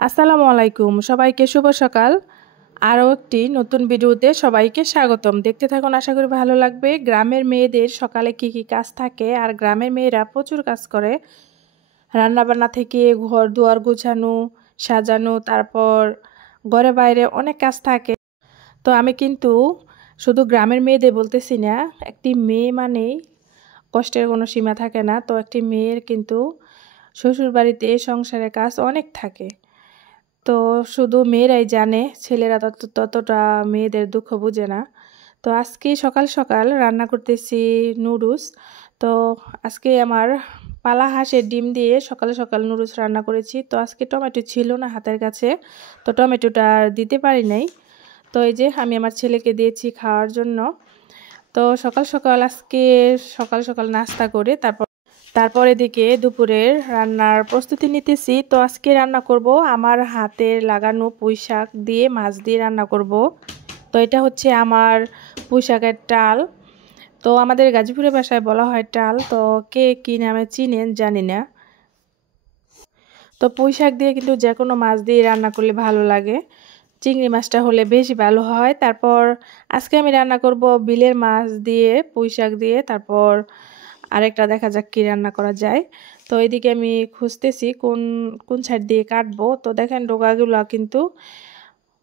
আসসালামু আলাইকুম, সবাইকে শুভ সকাল। আরও একটি নতুন ভিডিওতে সবাইকে স্বাগতম। দেখতে থাকুন, আশা করি ভালো লাগবে। গ্রামের মেয়েদের সকালে কি কি কাজ থাকে, আর গ্রামের মেয়েরা প্রচুর কাজ করে। রান্নাবান্না থেকে ঘর দুয়ার গোছানো, সাজানো, তারপর ঘরে বাইরে অনেক কাজ থাকে। তো আমি কিন্তু শুধু গ্রামের মেয়েদের বলতেছি না, একটি মেয়ে মানেই কষ্টের কোনো সীমা থাকে না। তো একটি মেয়ের কিন্তু শ্বশুরবাড়িতে সংসারের কাজ অনেক থাকে। তো শুধু মেয়েরাই জানে, ছেলেরা ততটা মেয়েদের দুঃখ বুঝে না। তো আজকে সকাল সকাল রান্না করতেছি নুডলস। তো আজকে আমার পালা হাঁসের ডিম দিয়ে সকাল সকাল নুডলস রান্না করেছি। তো আজকে টমেটো ছিল না হাতের কাছে, তো টমেটোটা দিতে পারি নাই। তো এই যে আমি আমার ছেলেকে দিয়েছি খাওয়ার জন্য। তো সকাল সকাল আজকে সকাল সকাল নাস্তা করে তারপর এদিকে দুপুরের রান্নার প্রস্তুতি নিতেছি। তো আজকে রান্না করব আমার হাতের লাগানো পুঁই শাক দিয়ে মাছ দিয়ে রান্না করব। তো এটা হচ্ছে আমার পুঁই শাকের ডাল। তো আমাদের গাজীপুরের ভাষায় বলা হয় ডাল, তো কে কী নামে চিনেন জানি না। তো পুঁই শাক দিয়ে কিন্তু যে কোনো মাছ দিয়ে রান্না করলে ভালো লাগে, চিংড়ি মাছটা হলে বেশি ভালো হয়। তারপর আজকে আমি রান্না করব বিলের মাছ দিয়ে পুঁই শাক দিয়ে, তারপর আরেকটা দেখা যাক কি রান্না করা যায়। তো এদিকে আমি খুঁজতেছি কোন কোন সাইড দিয়ে কাটবো। তো দেখেন ডোকাগুলো কিন্তু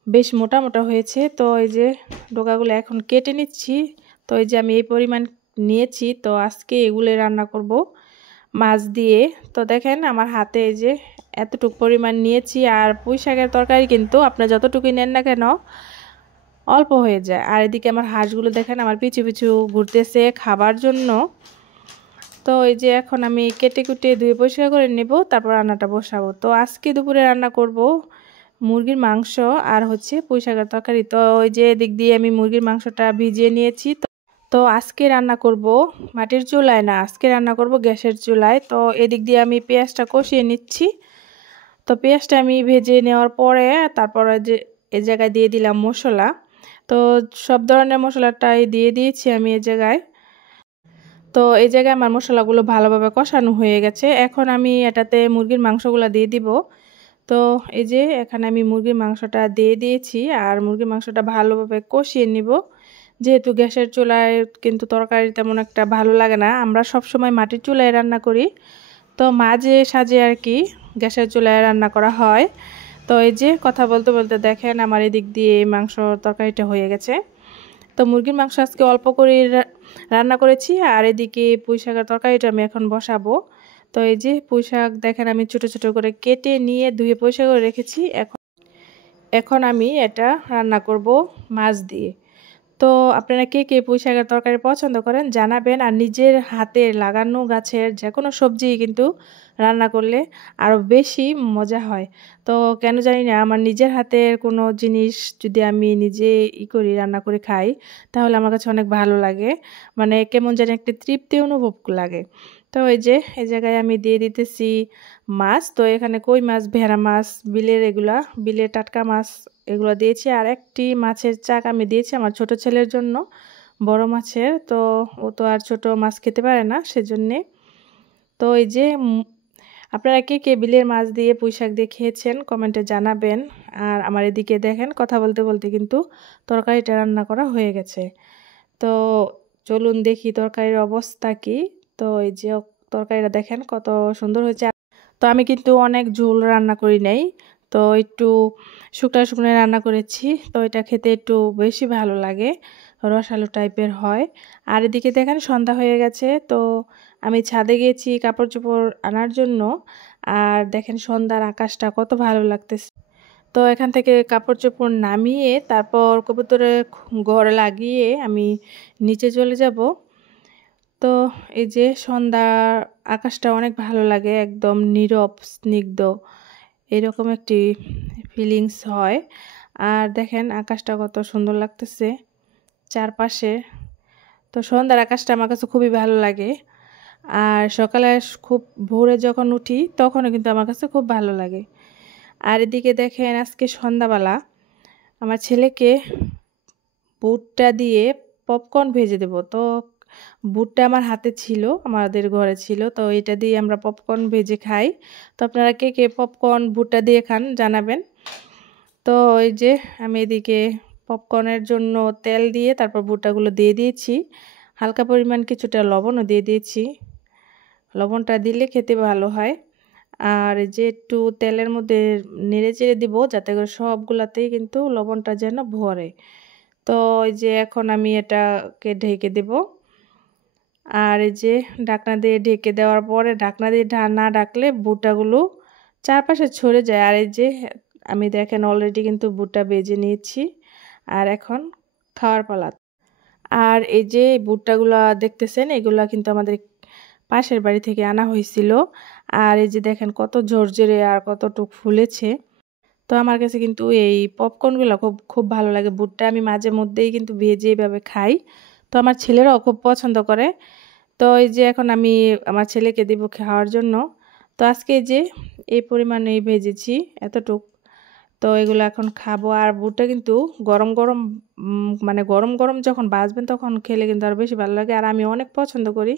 বেশ মোটা মোটা হয়েছে। তো এই যে ডোকাগুলো এখন কেটে নিচ্ছি। তো এই যে আমি এই পরিমাণ নিয়েছি, তো আজকে এগুলো রান্না করব মাছ দিয়ে। তো দেখেন আমার হাতে এই যে এতটুকু পরিমাণ নিয়েছি। আর পুঁই শাকের তরকারি কিন্তু আপনার যতটুকুই নেন না কেন অল্প হয়ে যায়। আর এদিকে আমার হাঁসগুলো দেখেন আমার পিছু পিছু ঘুরতেছে খাবার জন্য। তো এই যে এখন আমি কেটে কুটে ধুয়ে পরিষ্কার করে নেব, তারপর রান্নাটা বসাবো। তো আজকে দুপুরে রান্না করব মুরগির মাংস আর হচ্ছে পুঁই শাকের তরকারি। তো ওই যে এদিক দিয়ে আমি মুরগির মাংসটা ভিজিয়ে নিয়েছি। তো আজকে রান্না করব মাটির চুলায় না, আজকে রান্না করব গ্যাসের চুলায়। তো এদিক দিয়ে আমি পেঁয়াজটা কষিয়ে নিচ্ছি। তো পেঁয়াজটা আমি ভেজে নেওয়ার পরে তারপরে যে এই জায়গায় দিয়ে দিলাম মশলা। তো সব ধরনের মশলাটাই দিয়ে দিয়েছি আমি এই জায়গায়। তো এই জায়গায় আমার মশলাগুলো ভালোভাবে কষানো হয়ে গেছে। এখন আমি এটাতে মুরগির মাংসগুলো দিয়ে দিব। তো এই যে এখানে আমি মুরগির মাংসটা দিয়ে দিয়েছি, আর মুরগির মাংসটা ভালোভাবে কষিয়ে নিব। যেহেতু গ্যাসের চুলায় কিন্তু তরকারি তেমন একটা ভালো লাগে না, আমরা সব সময় মাটির চুলায় রান্না করি। তো মাঝে সাঝে আর কি গ্যাসের চুলায় রান্না করা হয়। তো এই যে কথা বলতে বলতে দেখেন আমার এদিক দিয়ে মাংস তরকারিটা হয়ে গেছে। তো মুরগির মাংস আজকে অল্প করে রান্না করেছি, আর এদিকে পুঁই শাকের তরকারিটা আমি এখন বসাবো। তো এই যে পুঁই শাক দেখেন আমি ছোট ছোট করে কেটে নিয়ে ধুয়ে পরিষ্কার করে রেখেছি। এখন আমি এটা রান্না করব মাছ দিয়ে। তো আপনারা কে কে পুঁই শাকের তরকারি পছন্দ করেন জানাবেন। আর নিজের হাতের লাগানো গাছের যে কোনো সবজি কিন্তু রান্না করলে আরও বেশি মজা হয়। তো কেন জানি না আমার নিজের হাতের কোনো জিনিস যদি আমি নিজে করি রান্না করে খাই, তাহলে আমার কাছে অনেক ভালো লাগে, মানে কেমন জানি একটা তৃপ্তি অনুভব লাগে। তো এই যে এই জায়গায় আমি দিয়ে দিতেছি মাছ। তো এখানে কই মাছ, ভেড়া মাছ, বিলের টাটকা মাছ এগুলো দিয়েছি। আর একটি মাছের চাক আমি দিয়েছি আমার ছোট ছেলের জন্য, বড় মাছের। তো ও তো আর ছোট মাছ খেতে পারে না, সেজন্যে। তো এই যে আপনারা কে কে বিলের মাছ দিয়ে পুঁই শাক দিয়ে খেয়েছেন কমেন্টে জানাবেন। আর আমার এদিকে দেখেন কথা বলতে বলতে কিন্তু তরকারিটা রান্না করা হয়ে গেছে। তো চলুন দেখি তরকারির অবস্থা কি। তো এই যে তরকারিটা দেখেন কত সুন্দর হয়েছে। তো আমি কিন্তু অনেক ঝোল রান্না করি নাই, তো একটু শুকনো শুকনো রান্না করেছি। তো এটা খেতে একটু বেশি ভালো লাগে, রসালো টাইপের হয়। আর এদিকে দেখেন সন্ধ্যা হয়ে গেছে। তো আমি ছাদে গিয়েছি কাপড় চোপড় আনার জন্য। আর দেখেন সন্ধ্যার আকাশটা কত ভালো লাগতেছে। তো এখান থেকে কাপড় চোপড় নামিয়ে তারপর কবুতরের ঘরে লাগিয়ে আমি নিচে চলে যাব। তো এই যে সন্ধ্যার আকাশটা অনেক ভালো লাগে, একদম নীরব স্নিগ্ধ এরকম একটি ফিলিংস হয়। আর দেখেন আকাশটা কত সুন্দর লাগতেছে চারপাশে। তো সন্ধ্যার আকাশটা আমার কাছে খুবই ভালো লাগে। আর সকালে খুব ভোরে যখন উঠি তখনও কিন্তু আমার কাছে খুব ভালো লাগে। আর এদিকে দেখেন আজকে সন্ধ্যাবেলা আমার ছেলেকে ভুট্টা দিয়ে পপকর্ন ভেজে দেব। তো বুটটা আমার হাতে ছিল, আমাদের ঘরে ছিল, তো এটা দিয়ে আমরা পপকর্ন ভেজে খাই। তো আপনারা কে কে পপকর্ন ভুট্টা দিয়ে খান জানাবেন। তো এই যে আমি এদিকে পপকর্নের জন্য তেল দিয়ে তারপর ভুট্টাগুলো দিয়ে দিয়েছি, হালকা পরিমাণ কিছুটা লবণও দিয়ে দিয়েছি, লবণটা দিলে খেতে ভালো হয়। আর এই যে একটু তেলের মধ্যে নেড়ে চেড়ে দিব যাতে করে সবগুলাতেই কিন্তু লবণটা যেন ভরে। তো এই যে এখন আমি এটাকে ঢেকে দেব। আর এই যে ঢাকনা দিয়ে ঢেকে দেওয়ার পরে ঢাকনা দিয়ে না ঢাকলে ভুট্টাগুলো চারপাশে ছড়ে যায়। আর এই যে আমি দেখেন অলরেডি কিন্তু ভুট্টা ভেজে নিয়েছি, আর এখন খাওয়ার পালা। আর এই যে ভুট্টাগুলা দেখতেছেন এগুলা কিন্তু আমাদের পাশের বাড়ি থেকে আনা হয়েছিল। আর এই যে দেখেন কত ঝরঝরে আর কতটুক ফুলেছে। তো আমার কাছে কিন্তু এই পপকর্নগুলো খুব খুব ভালো লাগে। ভুট্টা আমি মাঝে মধ্যেই কিন্তু ভেজে এইভাবে খাই। তো আমার ছেলেরাও খুব পছন্দ করে। তো এই যে এখন আমি আমার ছেলেকে দেব খাওয়ার জন্য। তো আজকে যে এই পরিমাণেই ভেজেছি এতটুক। তো এগুলো এখন খাবো। আর ভুট্টা কিন্তু গরম গরম মানে গরম গরম যখন ভাজবেন তখন খেলে কিন্তু আরও বেশি ভালো লাগে, আর আমি অনেক পছন্দ করি।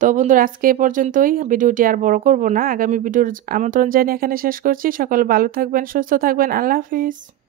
তো বন্ধুরা আজকে এ পর্যন্তই, ভিডিওটি আর বড় করব না। আগামী ভিডিওর আমন্ত্রণ জানিয়ে এখানে শেষ করছি। সকলে ভালো থাকবেন, সুস্থ থাকবেন। আল্লাহ হাফিজ।